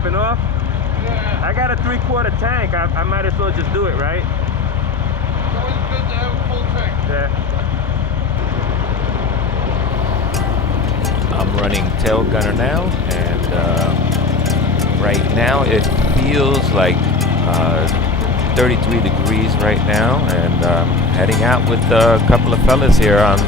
topping off? Yeah. I got a 3/4 tank. I might as well just do it, right? It's always good to have a full tank. Yeah. I'm running tail gunner now, and right now it feels like 33 degrees right now, and heading out with a couple of fellas here on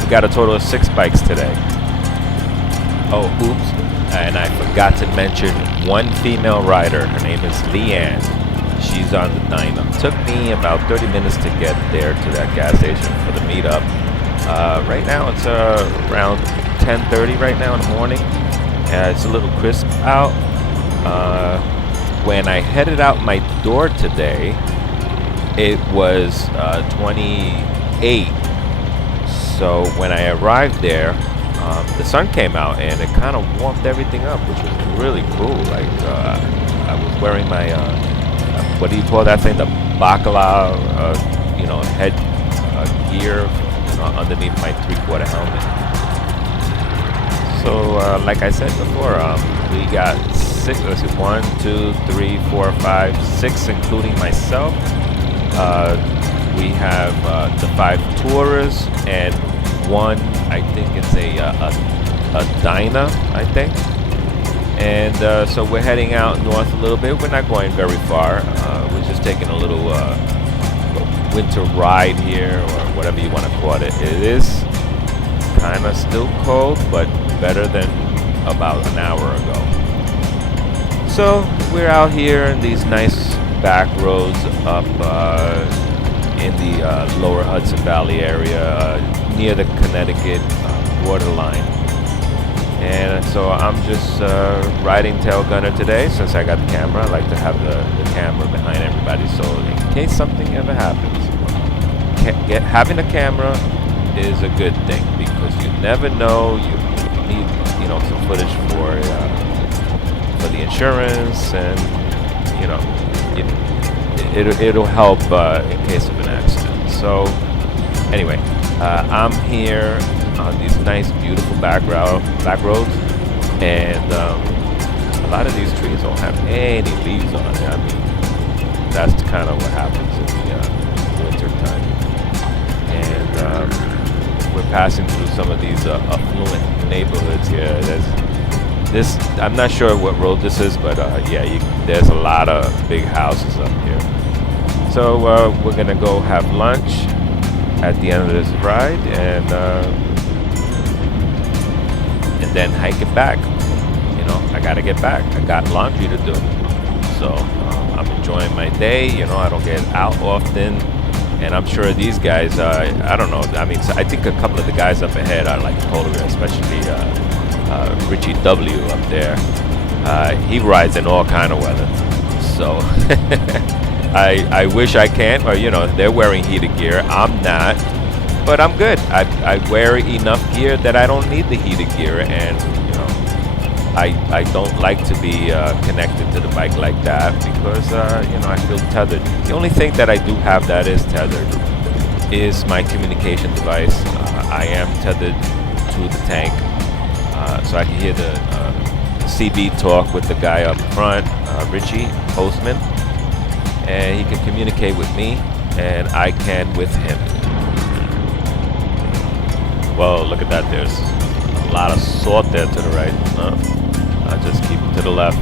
we got a total of 6 bikes today. Oh, oops, and I forgot to mention one female rider. Her name is Leanne. She's on the dyno. Took me about 30 minutes to get there to that gas station for the meetup. Right now it's around 10:30 right now in the morning. It's a little crisp out. When I headed out my door today, it was 28. So when I arrived there, the sun came out and it kind of warmed everything up, which was really cool. Like I was wearing my what do you call that thing? The bacala, head gear underneath my 3/4 helmet. So like I said before, we got 6. Let's see, 1, 2, 3, 4, 5, 6, including myself. We have the 5 tourers and one, I think it's a dyna, I think. And so we're heading out north a little bit. We're not going very far. We're just taking a little winter ride here, or whatever you want to call it. It is kind of still cold, but better than about an hour ago. So we're out here in these nice back roads up in the lower Hudson Valley area, near the Connecticut borderline. And so I'm just riding tail gunner today. Since I got the camera, I like to have the camera behind everybody, so in case something ever happens, having a camera is a good thing, because you never know. You need some footage for the insurance, and it'll help in case of an accident. So anyway, I'm here on these nice, beautiful back roads, and a lot of these trees don't have any leaves on it. I mean, that's kind of what happens in the winter time. And we're passing through some of these affluent neighborhoods here. I'm not sure what road this is, but there's a lot of big houses up here. So we're gonna go have lunch at the end of this ride, and then hike it back. I gotta get back. I got laundry to do. So I'm enjoying my day. I don't get out often, and I'm sure these guys, I don't know. I mean, I think a couple of the guys up ahead are like polar, especially Richie W up there. He rides in all kind of weather. So I wish I can, or they're wearing heated gear. I'm not, but I'm good. I wear enough gear that I don't need the heated gear, and I don't like to be connected to the bike like that, because I feel tethered. The only thing that I do have that is tethered is my communication device. I am tethered to the tank, so I can hear the CB talk with the guy up front, Richie, Postman, and he can communicate with me, and I can with him. Whoa, look at that. There's a lot of salt there to the right. I'll just keep it to the left.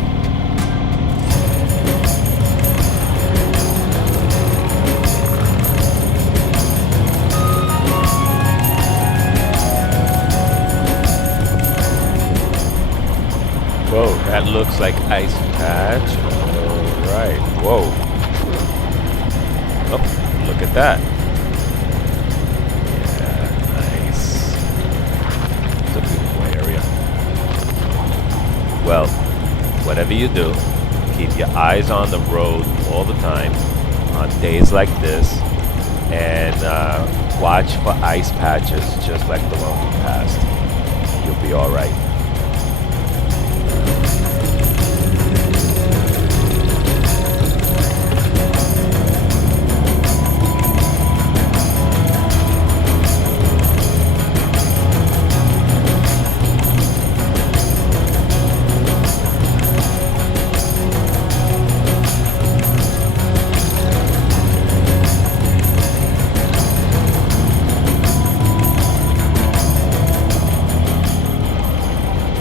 Whoa, that looks like ice patch. All right, whoa. Oh, look at that. Yeah, nice. It's a beautiful area. Well, whatever you do, keep your eyes on the road all the time on days like this, and watch for ice patches just like the one we passed. You'll be all right.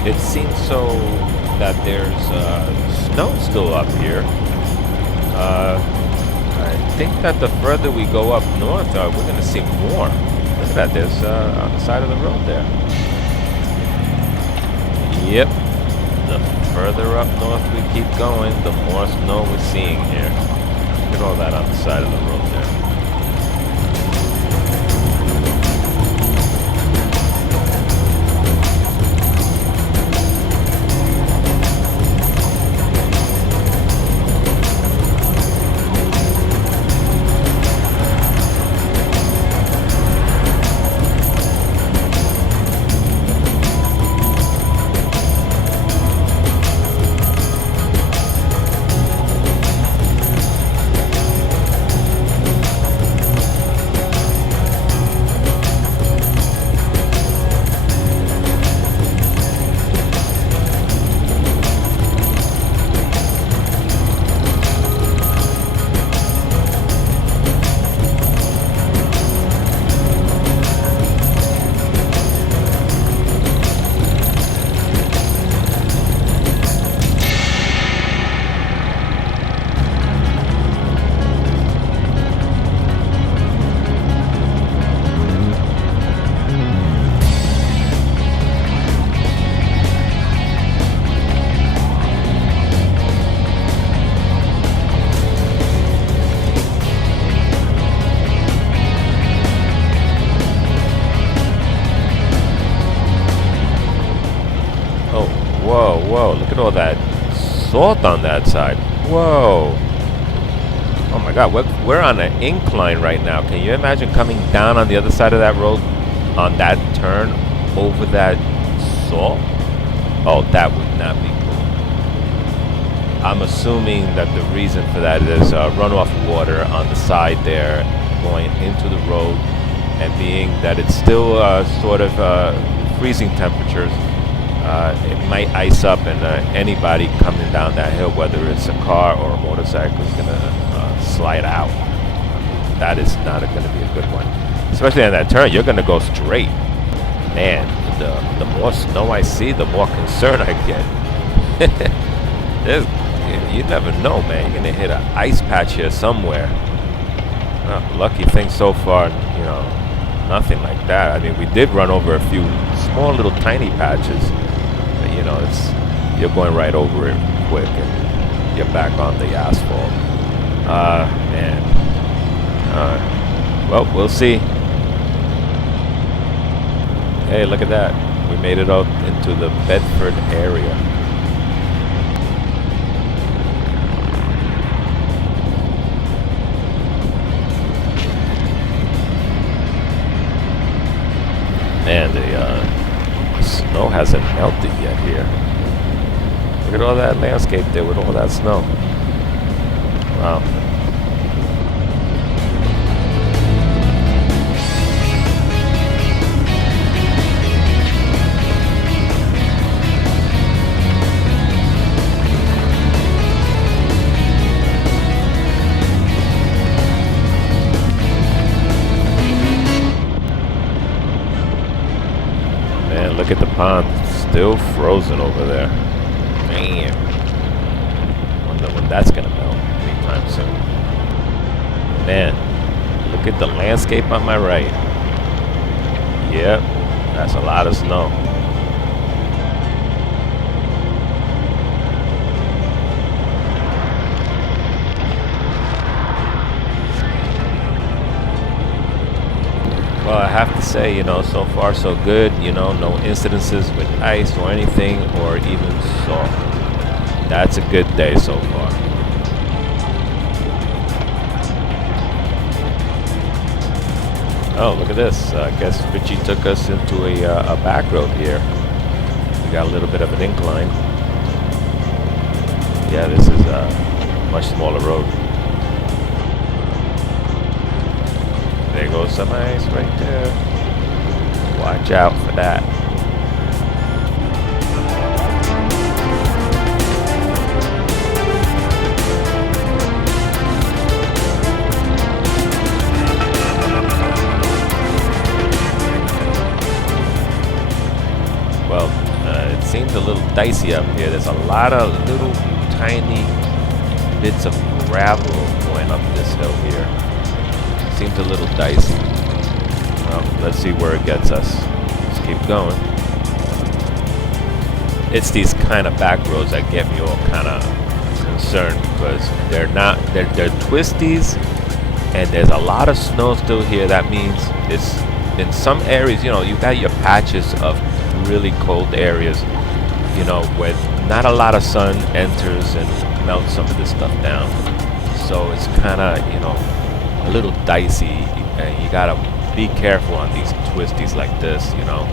it seems so that there's snow still up here. I think that the further we go up north, we're going to see more. Look at that, there's on the side of the road there. Yep, the further up north we keep going, the more snow we're seeing here. Look at all that on the side of the road there. Whoa, look at all that salt on that side. Whoa. Oh my God, we're on an incline right now. Can you imagine coming down on the other side of that road on that turn over that salt? Oh, that would not be cool. I'm assuming that the reason for that is runoff water on the side there going into the road, and being that it's still sort of freezing temperatures, it might ice up, and anybody coming down that hill, whether it's a car or a motorcycle, is going to slide out. That is not going to be a good one. Especially on that turn, you're going to go straight. Man, the more snow I see, the more concerned I get. You never know, man. You're going to hit an ice patch here somewhere. Lucky thing so far, nothing like that. I mean, we did run over a few small little tiny patches. But, you're going right over it quick, and you're back on the asphalt. Man. Well, we'll see. Hey, look at that. We made it out into the Bedford area. Man, the snow hasn't melted yet here. Look at all that landscape there with all that snow. Wow. Look at the pond, still frozen over there. Man, wonder when that's gonna melt anytime soon. Man, look at the landscape on my right. Yep, that's a lot of snow. Well, I have to say, so far so good. No incidences with ice or anything, or even salt. That's a good day so far. Oh, look at this. I guess Ritchie took us into a back road here. We got a little bit of an incline. Yeah, this is a much smaller road. There goes some ice right there. Watch out for that. Well, it's seems a little dicey up here. There's a lot of little tiny bits of gravel going up this hill here. Seems a little dicey. Well, let's see where it gets us. Let's keep going. It's these kind of back roads that get me all kind of concerned because they're twisties, and there's a lot of snow still here. That means it's in some areas, you know, you got your patches of really cold areas, you know, where not a lot of sun enters and melts some of this stuff down. So it's kind of, you know, a little dicey, and you gotta be careful on these twisties like this, you know.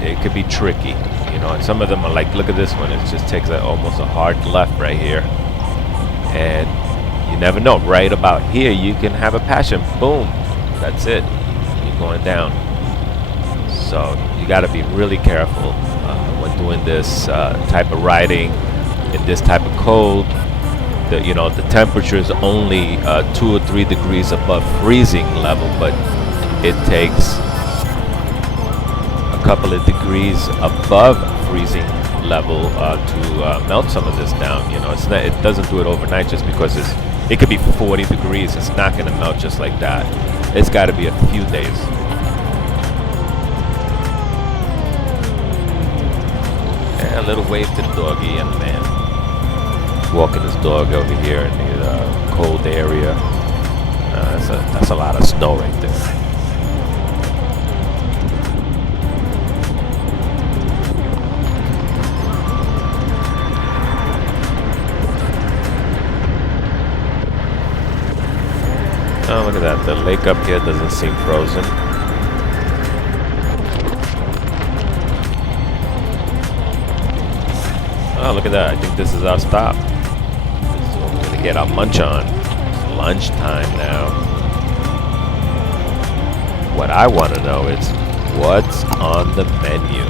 It could be tricky, you know, and some of them are like, look at this one, it just takes almost a hard left right here, and you never know, right about here you can have a passion, boom, that's it, you're going down. So you got to be really careful when doing this type of riding in this type of cold. You know, the temperature is only 2 or 3 degrees above freezing level, but it takes a couple of degrees above freezing level to melt some of this down. You know, it doesn't do it overnight just because it could be 40 degrees. It's not going to melt just like that. It's got to be a few days. And a little wave to the doggy and the man. Walking his dog over here in the cold area. That's a lot of snow right there. Oh, look at that. The lake up here doesn't seem frozen. Oh, look at that. I think this is our stop. This is what we're going to get our munch on. It's lunchtime now. What I want to know is what's on the menu.